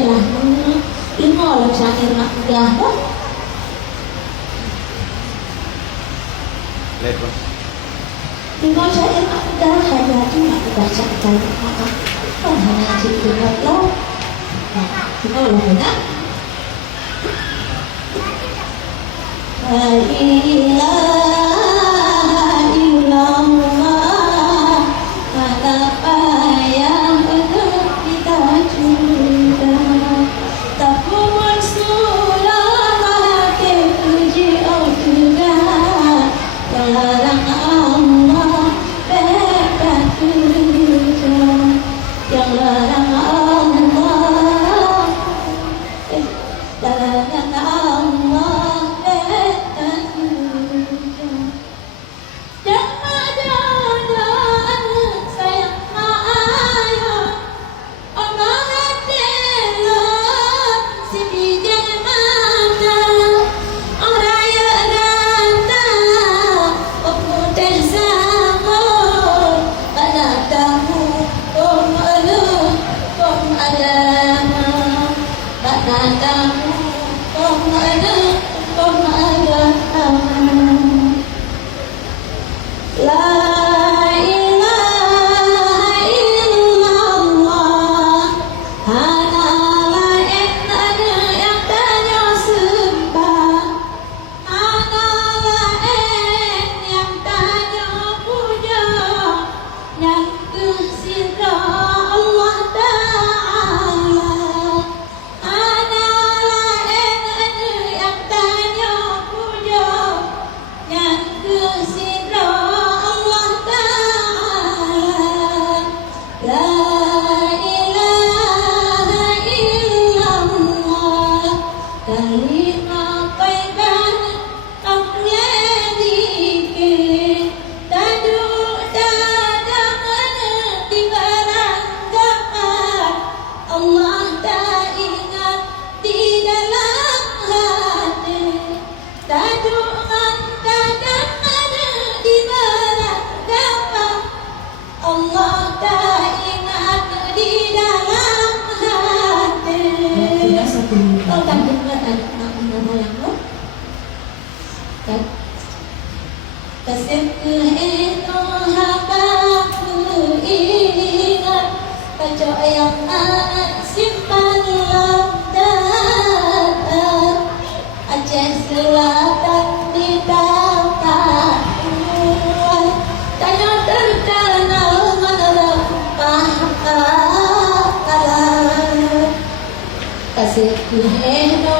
lah ilmu orang sakit nak dah dah Lepas ilmu sakit nak dah hanya cuma dah sakit apa kan hanya cikgu lo kita lo nak la ilaha illallah apa yang kita cinta tak pun sulah puji juga yang larang Allah bebas kerja yang larang Allah larang Allah bebas kerja jangan jangan sayang ayah Allah hatilah si bijak mata orang yang datang putih sambut pada tamu adu alama pada tamu adu alama La ilaha illallah hana lain ada yang tanya sembah hana lain yang tanya puja yang kesira Allah Ta'ala hana lain ada yang tanya puja yang kesira Allah Ta'ala la ilaha illallah kalimah thayyibah dikir taduk dadam di barang dapat Allah tak ingat di dalam hati taduk dadam di barang dapat Allah tak ingat di dalam hati. Kau tak dengar nama yang lo? Kasihku itu hambaku ingat pojok yang simpan dada Aceh Selatan di tempat tanya terkenal merempah kalah kasihku itu